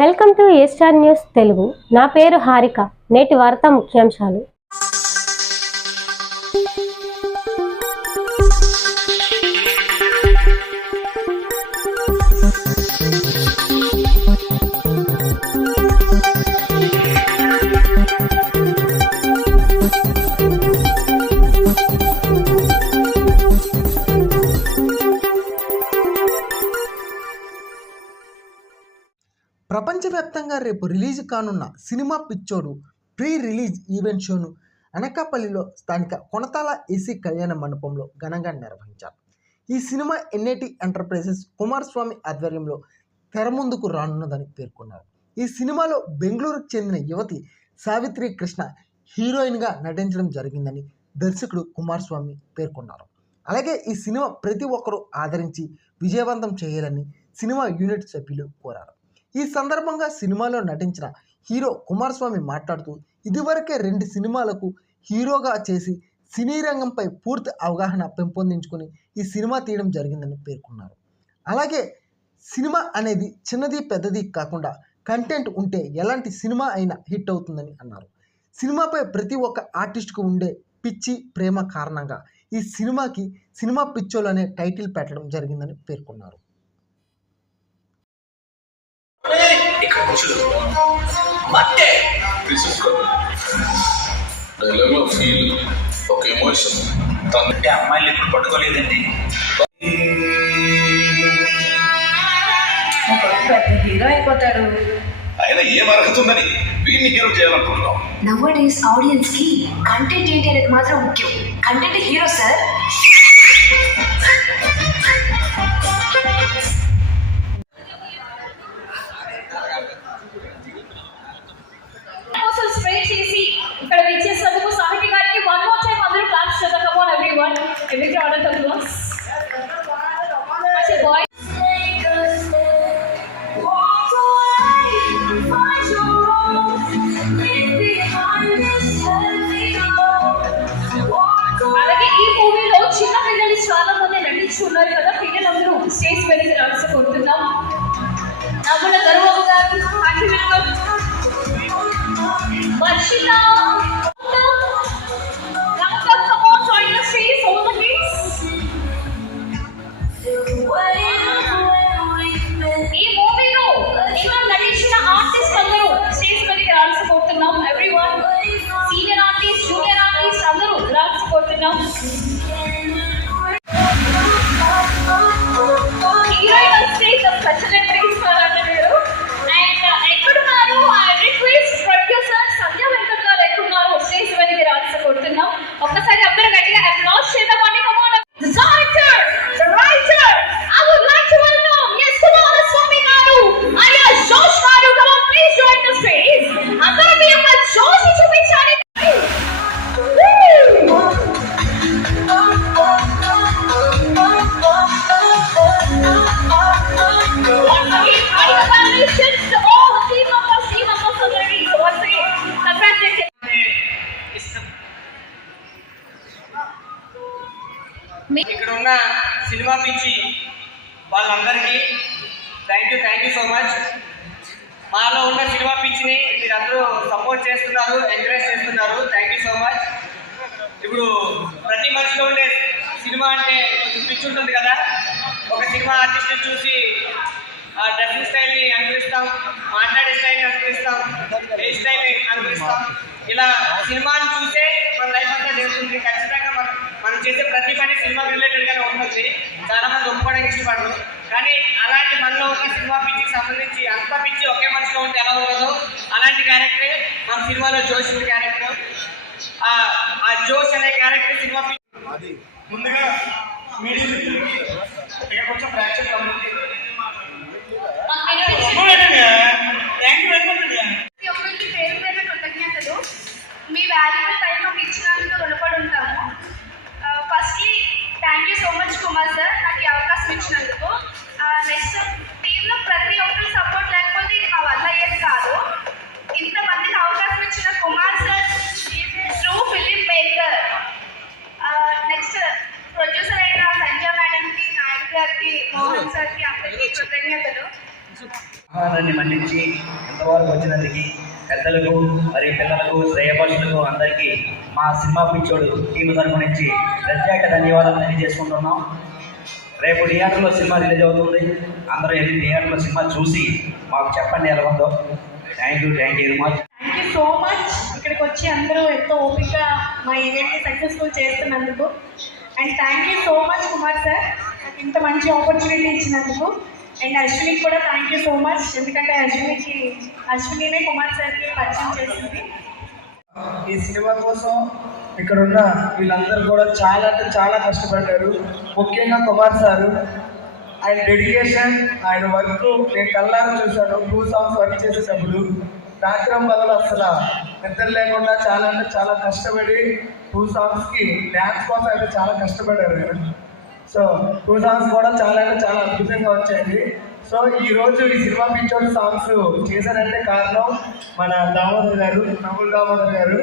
Welcome to A star news Telugu. నా పేరు హారిక. నేటి వార్తా ముఖ్యాంశాలు. ప్రపంచవ్యాప్తంగా రేపు రిలీజ్ కానున్న సినిమా పిచ్చోడు ప్రీ రిలీజ్ ఈవెంట్ షోను అనకాపల్లిలో స్థానిక కొనతాల ఏసీ కళ్యాణ మండపంలో ఘనంగా నిర్వహించారు. ఈ సినిమా ఎన్ఐటి ఎంటర్ప్రైజెస్ కుమారస్వామి ఆధ్వర్యంలో తెర ముందుకు రానున్నదని పేర్కొన్నారు. ఈ సినిమాలో బెంగళూరుకు చెందిన యువతి సావిత్రి కృష్ణ హీరోయిన్గా నటించడం జరిగిందని దర్శకుడు కుమారస్వామి పేర్కొన్నారు. అలాగే ఈ సినిమా ప్రతి ఒక్కరూ ఆదరించి విజయవంతం చేయాలని సినిమా యూనిట్ సభ్యులు కోరారు. ఈ సందర్భంగా సినిమాలో నటించిన హీరో కుమారస్వామి మాట్లాడుతూ ఇదివరకే 2 సినిమాలకు హీరోగా చేసి సినీ రంగంపై పూర్తి అవగాహన పెంపొందించుకొని ఈ సినిమా తీయడం జరిగిందని పేర్కొన్నారు. అలాగే సినిమా అనేది చిన్నది పెద్దది కాకుండా కంటెంట్ ఉంటే ఎలాంటి సినిమా అయినా హిట్ అవుతుందని అన్నారు. సినిమాపై ప్రతి ఒక్క ఆర్టిస్ట్కు ఉండే పిచ్చి ప్రేమ కారణంగా ఈ సినిమాకి సినిమా పిచ్చోలు అనే టైటిల్ పెట్టడం జరిగిందని పేర్కొన్నారు. అమ్మాయిలు ఇప్పుడు పట్టుకోలేదండి. హీరో అయిపోతాడు. ఆయన ఏం అర్హతుందని వీడిని హీరో చేయాలనుకుంటున్నాం. నౌడేస్ ఆడియన్స్ కి కంటెంట్ ఏంటి అనేది మాత్రం ముఖ్యం. Content hero sir. స్ప్రే చేసి ఇక్కడ విచ్చేసినందుకు సాహితీ గారికి వన్ మోర్ టైం అందరూ క్లాప్స్ చేద్దాం. Come on everyone. Every order the claps. బాయ్ అలాగే ఈ మూవీలో చిన్న పిల్లలు చాలా మంది నటిస్తున్నారు కదా. పిల్లలందరూ స్టేజ్ వెనక్కి రాసుకుంటున్నాం. నవ్వుల గర్వము గారు happy welcome. Marshita, come on, join the stage, all the kids. ఈ మూవీలో ఇంకా నటించిన ఆర్టిస్ట్ అందరూ స్టేజ్ మీదకి రాల్సిపోతున్నాం. Everyone, senior artist, junior artist అందరూ రాల్సిపోతున్నాం. హీరోయిన్ వస్తే స్పెషల్ ఎంట్రీ ఇస్తారంటే మీరు అండ్ ఎక్కడున్నారు రిక్వెస్ట్ ప్రొడ్యూసర్ సంధ్య వెంకట్ గారు ఎక్కడున్నారు స్టేజ్ వెనక్కి రాల్సిపోతున్నాం. ఒక్కసారి అందరూ గట్టిగా అప్లాస్ చేద్దామండి. Come on director, writer, I would like to welcome yes Kumaraswamy గారు alias జోష్ గారు. Come on please join the stage. అందరూ మీ యొక్క జోష్ చూపించాలి. ఇక్కడ ఉన్న సినిమా పిచ్చి వాళ్ళందరికీ థ్యాంక్ యూ సో మచ్. మాలో ఉన్న సినిమా పిచ్చిని మీరందరూ సపోర్ట్ చేస్తున్నారు, ఎంకరేజ్ చేస్తున్నారు. Thank you so much. ఇప్పుడు ప్రతి మనిషిలో ఉండే సినిమా అంటే కొంచెం పిచ్చి ఉంటుంది కదా. ఒక సినిమా ఆర్టిస్ట్ని చూసి ఆ డ్రెస్సింగ్ స్టైల్ని అనుకరిస్తాం, మాట్లాడే స్టైల్ని అనుకరిస్తాం, హెయిర్ స్టైల్ని అనుకరిస్తాం. ఇలా సినిమాని చూసే మన లైఫ్ అంతా జరుగుతుంది. ఖచ్చితంగా మనం చేసే ప్రతి పని సినిమా రిలేటెడ్గానే ఉంటుంది. చాలామంది ఒప్పుకోవడానికి ఇష్టపడరు. కానీ అలాంటి మనలో ఉన్న సినిమా పిచ్చికి సంబంధించి అంత పిచ్చి ఒకే మనిషిలో ఉంటే ఎలా ఉండదు అలాంటి క్యారెక్టరే మన సినిమాలో జోష్ ఉంది క్యారెక్టర్. ఆ జోష్ అనే క్యారెక్టర్ సినిమా పిచ్చి. ముందుగా మీడియా మిత్రులకి ఇక కొంచెం ప్రేక్షకులు పేరు కృతజ్ఞతలు. మీ వాల్యుబుల్ టైం మాకు ఇచ్చినందుకు రుణపడి ఉంటాము. Firstly thank you so much Kumar sir, నాకు ఈ అవకాశం ఇచ్చినందుకు. నెక్స్ట్ టీంలో ప్రతి ఒక్కరి సపోర్ట్ లేకపోతే ఇది మా వల్ల అయ్యేది కాదు. ఇంతమందికి అవకాశం ఇచ్చిన Kumar sir, true film maker. Next producer అయిన సంజయ్ మేడంకి, నాయక్ గారికి, మోహన్ సార్కి అందరికీ కృతజ్ఞతలు. పాపాలన్నీ మన్నించి ఎంతవరకు వచ్చినందుకు పెద్దలకు మరియు పిల్లలకు శ్రేయపరుషులకు అందరికీ మా సినిమా పిచ్చోడు టీం తరపు నుంచి ప్రత్యేక ధన్యవాదాలు తెలియజేసుకుంటున్నాం. రేపు థియేటర్లో సినిమా రిలీజ్ అవుతుంది. అందరూ వెళ్ళి థియేటర్లో సినిమా చూసి మాకు చెప్పండి ఎలా ఉందో. Thank you very much. Thank you so much. ఇక్కడికి వచ్చి అందరూ ఎంతో ఓపిక మా ఈవెంట్ని సక్సెస్ఫుల్ చేస్తున్నందుకు. And thank you so much Kumar sir, నాకు ఇంత మంచి ఆపర్చునిటీ ఇచ్చినందుకు. అండ్ అశ్వినికి కూడా థ్యాంక్ యూ సో మచ్, ఎందుకంటే అశ్వినినే కుమార్ సార్కి పరిచయం చేసింది. ఈ సినిమా కోసం ఇక్కడ ఉన్న వీళ్ళందరూ కూడా చాలా అంటే చాలా కష్టపడ్డారు. ముఖ్యంగా కుమార్ సారు, ఆయన డెడికేషన్, ఆయన వర్క్ నేను కళ్ళారా చూశాను. 2 songs వర్క్ చేసేటప్పుడు రాత్రం బదులు అసలు నిద్ర లేకుండా చాలా అంటే చాలా కష్టపడి 2 songs డ్యాన్స్ కోసం అయితే చాలా కష్టపడ్డారు ఆయన. సో 2 songs కూడా చాలా అంటే చాలా అద్భుతంగా వచ్చాయండి. సో ఈరోజు ఈ సినిమా పిచ్చోడు సాంగ్స్ చేశారంటే కారణం మన దామోదర్ గారు, నవ్వుల దామోదర్ గారు.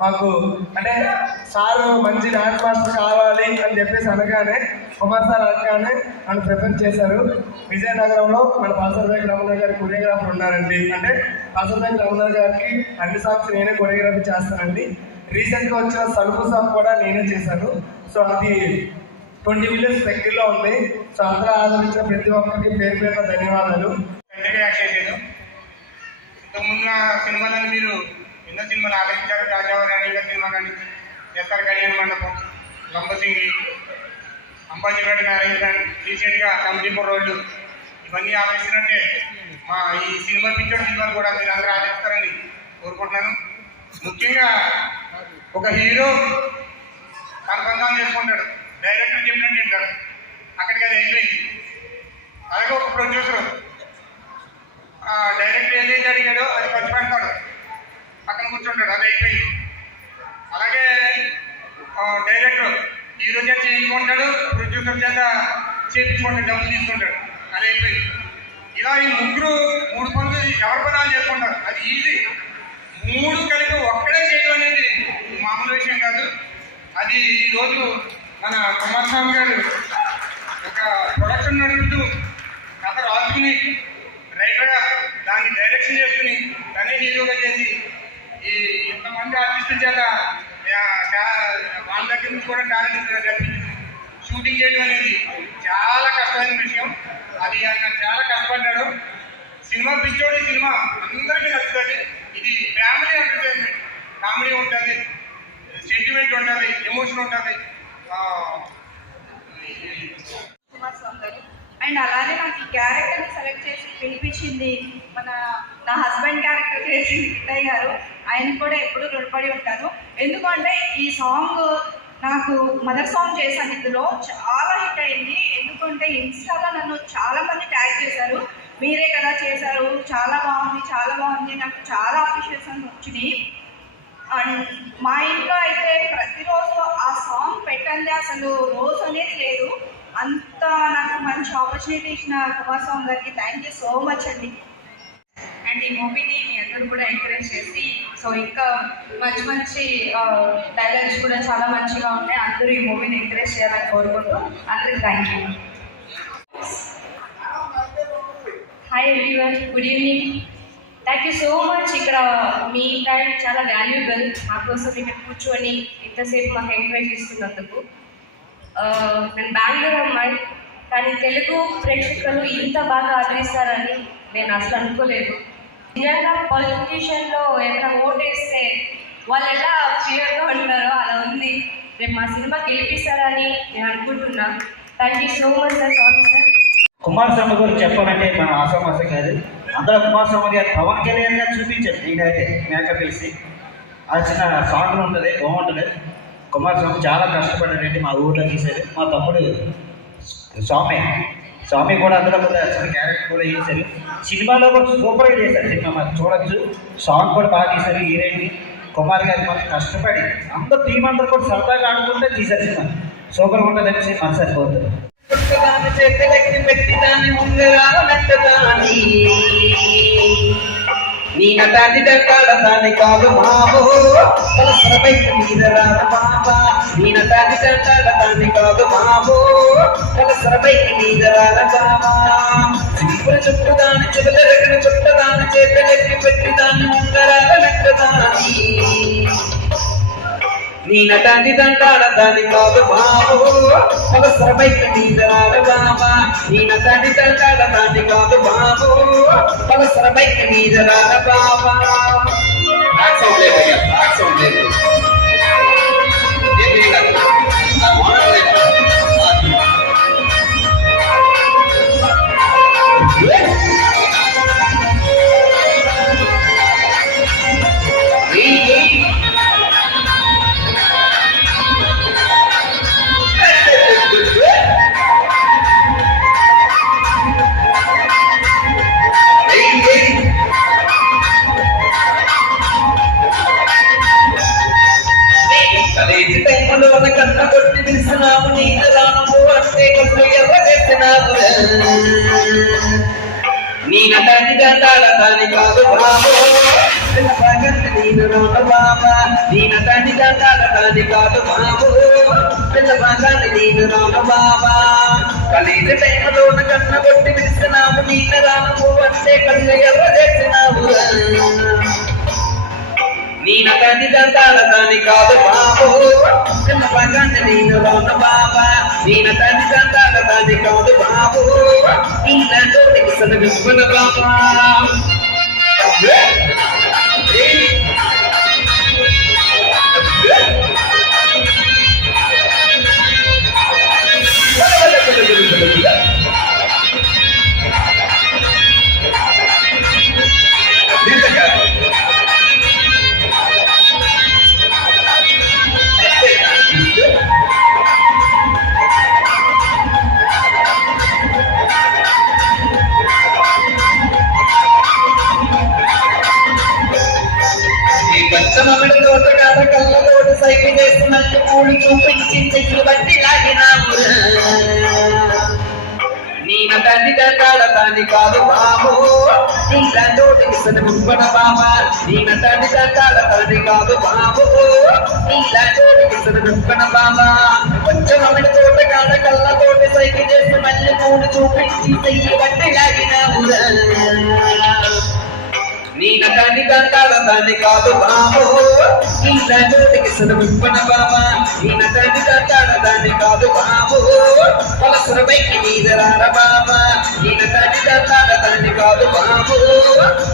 మాకు అంటే సారు మంచి డాన్స్ మాస్టర్ కావాలి అని చెప్పేసి అనగానే కుమార్ సార్ అనగానే నన్ను ప్రిఫర్ చేశారు. విజయనగరంలో మన పాసర్వేక్ రమణ గారి కొరియోగ్రాఫర్ ఉన్నారండి. అంటే పాసర్వేక్ రమణ గారికి అన్ని సాంగ్స్ నేనే కొరియోగ్రఫీ చేస్తానండి. రీసెంట్గా వచ్చిన సలుపు సాంగ్ కూడా నేనే చేశాను. సో అది 20 million దగ్గరలో ఉంది. సో అందరూ ఆదరించిన ప్రతి ఒక్కరికి పేరు పేరున ధన్యవాదాలు. ఇంతకుముందు సినిమాలను మీరు ఎన్నో సినిమాలు ఆదరించారు. రాజావారి సినిమా కానీ, ఎస్ఆర్ కళ్యాణ మండపం, లంబసింగి, అంబాజీపేట మ్యారేజ్ అండ్ రీసెంట్గా కంపెనీపూర్ రోడ్డు, ఇవన్నీ ఆదరిస్తున్నట్టే మా ఈ సినిమా పిక్చర్ సినిమాలు కూడా మీరు అందరూ ఆదరిస్తారని కోరుకుంటున్నాను. ముఖ్యంగా ఒక హీరో తన బంధాలు చేసుకుంటాడు, డైరెక్టర్ చెప్పినట్టు వింటాడు, అక్కడికి అది అయిపోయింది. అలాగే ఒక ప్రొడ్యూసర్ డైరెక్టర్ ఏదైతే అడిగాడో అది ఖర్చు పెడతాడు, పక్కన కూర్చుంటాడు, అది అయిపోయింది. అలాగే డైరెక్టర్ హీరో చేత చేయించుకుంటాడు, ప్రొడ్యూసర్ చేత చేయించుకుంటాడు, డబ్బులు తీసుకుంటాడు, అది అయిపోయింది. ఇలా ఈ ముగ్గురు 3 పనులు ఎవరి పనాలు చేసుకుంటారు, అది ఈజీ. 3 కలిపి ఒక్కడే చేయడం అనేది మామూలు విషయం కాదు. అది ఈరోజు మన కుమారస్వామి గారు ఒక ప్రొడక్షన్ నడుపుతూ కథ రాసుకుని రైటర్గా దాన్ని డైరెక్షన్ చేసుకుని తనే హీరోగా చేసి ఈ ఇంతమంది ఆర్టిస్టుల చేత వాళ్ళ దగ్గర నుంచి కూడా టాలెంట్ రప్పించి షూటింగ్ చేయడం అనేది చాలా కష్టమైన విషయం. అది ఆయన చాలా కష్టపడ్డాడు. సినిమా పిచ్చోడి సినిమా అందరికీ నచ్చుతుంది. ఇది ఫ్యామిలీ ఎంటర్టైన్మెంట్, కామెడీ ఉంటుంది, సెంటిమెంట్ ఉంటుంది, ఎమోషన్ ఉంటుంది. అండ్ అలానే నాకు ఈ క్యారెక్టర్ని సెలెక్ట్ చేసి పిలిపించింది నా హస్బెండ్ క్యారెక్టర్ చేసి విట్టయ్య గారు. ఆయన కూడా ఎప్పుడు రుణపడి ఉంటాను. ఎందుకంటే ఈ సాంగ్ నాకు మదర్ సాంగ్ చేశాను, ఇందులో చాలా హిట్ అయింది. ఎందుకంటే ఇన్స్టాలో నన్ను చాలా మంది ట్యాగ్ చేశారు, మీరే కదా చేశారు, చాలా బాగుంది, నాకు చాలా అప్రిషియేషన్ వచ్చినాయి. అండ్ మా ఇంట్లో అయితే ప్రతిరోజు ఆ సాంగ్ పెట్టండి అసలు రోజు అనేది లేదు. అంత నాకు మంచి ఆపర్చునిటీ ఇచ్చిన కుమారస్వామి గారికి థ్యాంక్ యూ సో మచ్ అండి. అండ్ ఈ మూవీని మీ అందరూ కూడా ఎంకరేజ్ చేసి సో ఇంకా మంచి డైలాగ్స్ కూడా చాలా మంచిగా ఉంటాయి. అందరూ ఈ మూవీని ఎంకరేజ్ చేయాలని కోరుకుంటూ అందరికి thank you. Hi everyone, good evening. Thank you so much. ఇక్కడ మీ టైం చాలా వాల్యుబుల్. మా కోసం ఇక్కడ కూర్చొని ఇంతసేపు మాకు ఎంకరేజ్ ఇస్తున్నందుకు. నేను బెంగళూరు అమ్మాయి, కానీ తెలుగు ప్రేక్షకులు ఇంత బాగా ఆదరిస్తారని నేను అసలు అనుకోలేదు. నిజంగా పొలిటిషియన్లో ఏదైనా ఓటేస్తే వాళ్ళు ఎలా ఫియర్గా ఉంటారో అలా ఉంది. రేపు మా సినిమా గెలిపిస్తారని నేను అనుకుంటున్నా. Thank you so much sir. Sorry sir. Kumaraswamy గురించి చెప్పాలంటే మన ఆసామాసం కాదు. అందులో కుమారస్వామి గారు పవన్ కళ్యాణ్ గారు చూపించారు. నేనైతే మేకప్ వేసి ఆ చిన్న సాంగ్లు ఉంటుంది, బాగుంటుంది. కుమారస్వామి చాలా కష్టపడ్డాడండి. మా ఊర్లో తీశారు. మా తమ్ముడు స్వామి కూడా అందులో కూడా చిన్న క్యారెక్టర్ కూడా చేశారు. సినిమాలో కూడా సూపర్గా చేశారు. సినిమా మాకు చూడొచ్చు. సాంగ్ కూడా బాగా చేశారు. హీరోయిన్ కుమార్ గారు మాకు కష్టపడి అందరూ టీం అందరూ కూడా సరదాగా ఆడుకుంటే తీశారు. సినిమా సూపర్గా ఉంటుందని మనసు సరిపోతుంది. నీ నటాన్ని దండాడతాన్ని కాదు బాబో పలసర బైక్ మీద రాదు బాబా నీ నటాన్ని దండాడతాన్ని కాదు బాబో పలసర బైక్ మీద రాదు బాబా సింపుల చుట్టుదాని చెబుతరగిన చుట్టదాని చేతులెత్తి పెట్టి దాన్ని ఉంగరాల లెక్కదాని నీ నటాన్ని దండాడతాన్ని కాదు బాబో పలసర బైక్ మీద రాదు బాబా నీ నటాన్ని దండాడతాన్ని కాదు బాబో పలసర బైక్ మీద రాదు బాబా కన్న కొట్టి పిలిచినావు నీకు రానము అంటే కొట్టు ఎవరేసినావు నీ నటాన్ని దండాడతాని కాదు బాబో నేను రోడ్డ బాబా నీ నటాన్ని దండాడతాని కాదు బాబో పిల్ల భాగాన్ని నేను రోడ్డ బాబా కలిగ టైంలోన కన్న కొట్టి పిలిచినావు నీకు రానము అంటే కళ్ళు ఎవరేసినావు నీ నటాన్ని దండాడతాని కాదు బాబో చిన్న భాగాన్ని నేను రోడ్డ బాబా నీ నటాన్ని దండాడతాని కాదు బాబో ఇలా నోటికి సనగున బాబా పంచమమిడి తోట కాద కళ్ళతోటి సైకిల్ చేస్తున్నట్టు కూడి చూపించి చెట్లు బట్టి లాగినాము నీ నటాన్ని దండాడతాని కాదు బాబో నీ దండోటికి సనగుప్పన బాబా నీ నటాన్ని దండాడతాని కాదు బాబో నీ దండోటికి సనగుప్పన బాబా పంచమమిడి తోట కాద కళ్ళతోటి సైకిల్ చేసి మళ్ళీ కూడి చూపించి చెట్లు బట్టి లాగినాము నీ నటాన్ని దండాడతాని కాదు బాబో నీ దండోటికి సనగుప్పన బాబా నీ నటాన్ని దండాడతాని కాదు బాబో పలసర బైక్ మీద రార బాబా నీ నటాన్ని దండాడతాని కాదు బాబో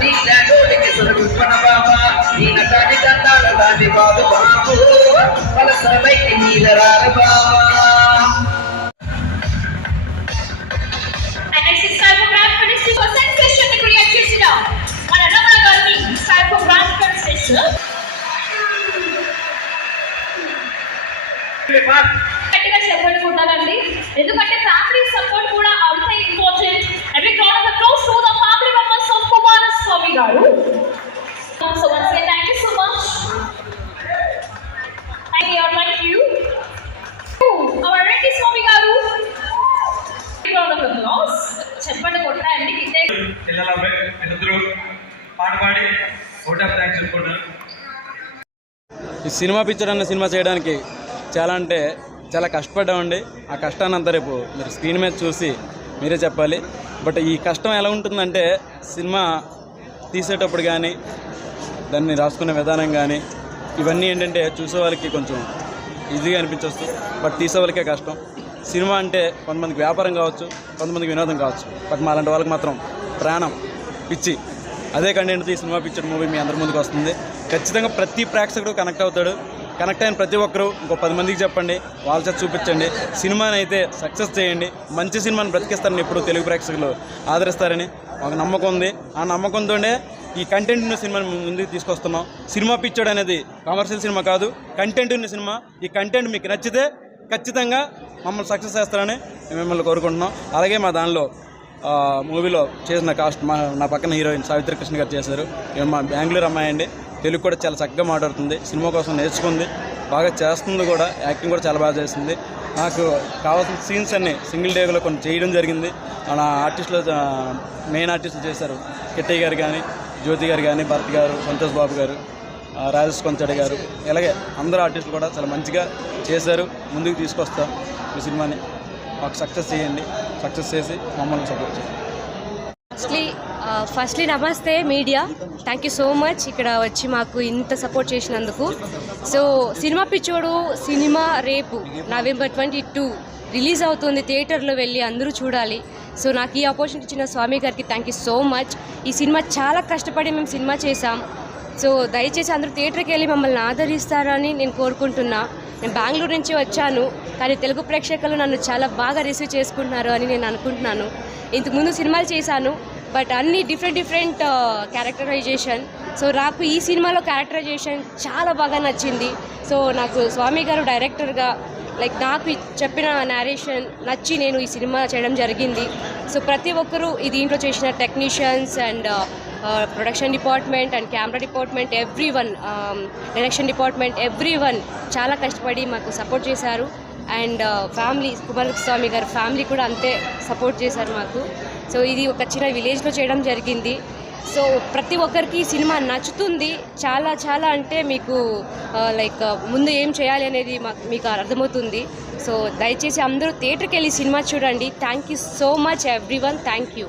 నీ దండోటికి సనగుప్పన బాబా నీ నటాన్ని దండాడతాని కాదు బాబో పలసర బైక్ మీద రార బాబా. గట్టిగా చెప్పండి ఉండాలండి ఎందుకంటే ఫ్యామిలీ సపోర్ట్ కూడా అంత important. Every round of applause to the family members of Kumaraswamy గారు. So once again thank you so much. Thank you our Reddy Swamy గారు. రౌండ్ ఆఫ్ అప్లాస్ చెప్పండి కొట్టండి కిట్టే పిల్లలందరూ పాట పాడి ఓట్ ఆఫ్ థ్యాంక్స్ చెప్పుకుంటారు. ఈ సినిమా పిక్చర్ అన్న సినిమా చేయడానికి చాలా కష్టపడ్డామండి. ఆ కష్టాన్ని అంతా రేపు మీరు స్క్రీన్ మీద చూసి మీరే చెప్పాలి. బట్ ఈ కష్టం ఎలా ఉంటుందంటే సినిమా తీసేటప్పుడు కానీ దాన్ని రాసుకునే విధానం కానీ ఇవన్నీ ఏంటంటే చూసే వాళ్ళకి కొంచెం ఈజీగా అనిపించవచ్చు, బట్ తీసే వాళ్ళకే కష్టం. సినిమా అంటే కొంతమందికి వ్యాపారం కావచ్చు, కొంతమందికి వినోదం కావచ్చు, బట్ మా అలాంటి వాళ్ళకి మాత్రం ప్రాణం పిచ్చి. అదే కంటెంట్తో ఈ సినిమా పిక్చర్ మూవీ మీ అందరి ముందుకు వస్తుంది. ఖచ్చితంగా ప్రతి ప్రేక్షకుడు కనెక్ట్ అవుతాడు. కనెక్ట్ అయిన ప్రతి ఒక్కరు ఇంకో 10 మందికి చెప్పండి, వాళ్ళ చేత చూపించండి. సినిమాని అయితే సక్సెస్ చేయండి. మంచి సినిమాని బ్రతికిస్తారని ఎప్పుడు తెలుగు ప్రేక్షకులు ఆదరిస్తారని ఒక నమ్మకం ఉంది. ఆ నమ్మకంతోనే ఈ కంటెంట్ ఉన్న సినిమాని ముందుకు తీసుకొస్తున్నాం. సినిమా పిక్చర్ అనేది కమర్షియల్ సినిమా కాదు, కంటెంట్ ఉన్న సినిమా. ఈ కంటెంట్ మీకు నచ్చితే ఖచ్చితంగా మమ్మల్ని సక్సెస్ చేస్తారని మిమ్మల్ని కోరుకుంటున్నాం. అలాగే మా దానిలో మూవీలో చేసిన కాస్ట్ నా పక్కన హీరోయిన్ సావిత్రి కృష్ణ గారు చేశారు. మా బెంగళూరు అమ్మాయి అండి, తెలుగు కూడా చాలా చక్కగా మాట్లాడుతుంది, సినిమా కోసం నేర్చుకుంది, బాగా చేస్తుంది కూడా, యాక్టింగ్ కూడా చాలా బాగా చేస్తుంది. నాకు కావాల్సిన సీన్స్ అన్నీ సింగిల్ డేలో కొన్ని చేయడం జరిగింది. మన ఆర్టిస్టులు మెయిన్ ఆర్టిస్టులు చేశారు, కిట్టయ్య గారు కానీ జ్యోతి గారు కానీ, భరత్ గారు, సంతోష్ బాబు గారు, రాజేష్ కొంచడి గారు, ఇలాగే అందరూ ఆర్టిస్టులు కూడా చాలా మంచిగా చేశారు. ముందుకు తీసుకొస్తాం ఈ సినిమాని. మాకు సక్సెస్ చేయండి, సక్సెస్ చేసి మమ్మల్ని సపోర్ట్ చేయండి. ఫస్ట్లీ నమస్తే media, thank you so much ఇక్కడ వచ్చి మాకు ఇంత సపోర్ట్ చేసినందుకు. సో సినిమా పిచ్చోడు సినిమా రేపు నవంబర్ 22 రిలీజ్ అవుతుంది. థియేటర్లో వెళ్ళి అందరూ చూడాలి. సో నాకు ఈ ఆపర్చునిటీ ఇచ్చిన స్వామి గారికి థ్యాంక్ యూ సో మచ్. ఈ సినిమా చాలా కష్టపడి మేము సినిమా చేసాం. సో దయచేసి అందరూ థియేటర్కి వెళ్ళి మమ్మల్ని ఆదరిస్తారని నేను కోరుకుంటున్నా. నేను బెంగళూరు నుంచి వచ్చాను, కానీ తెలుగు ప్రేక్షకులు నన్ను చాలా బాగా రిసీవ్ చేసుకుంటున్నారు అని నేను అనుకుంటున్నాను. ఇంతకుముందు సినిమాలు చేశాను, బట్ అన్ని డిఫరెంట్ క్యారెక్టరైజేషన్. సో నాకు ఈ సినిమాలో క్యారెక్టరైజేషన్ చాలా బాగా నచ్చింది. సో నాకు స్వామి గారు డైరెక్టర్గా నాకు చెప్పిన నేరేషన్ నచ్చి నేను ఈ సినిమా చేయడం జరిగింది. సో ప్రతి ఒక్కరూ దీంట్లో చేసిన technicians and production department and camera department, everyone, direction department, everyone చాలా కష్టపడి మాకు సపోర్ట్ చేశారు. అండ్ ఫ్యామిలీ, కుమారస్వామి గారు ఫ్యామిలీ కూడా అంతే సపోర్ట్ చేశారు మాకు. సో ఇది ఒక చిన్న విలేజ్లో చేయడం జరిగింది. సో ప్రతి ఒక్కరికి ఈ సినిమా నచ్చుతుంది. చాలా చాలా అంటే మీకు ముందు ఏం చేయాలి అనేది మీకు అర్థమవుతుంది. సో దయచేసి అందరూ థియేటర్కి వెళ్ళి సినిమా చూడండి. Thank you so much everyone, thank you.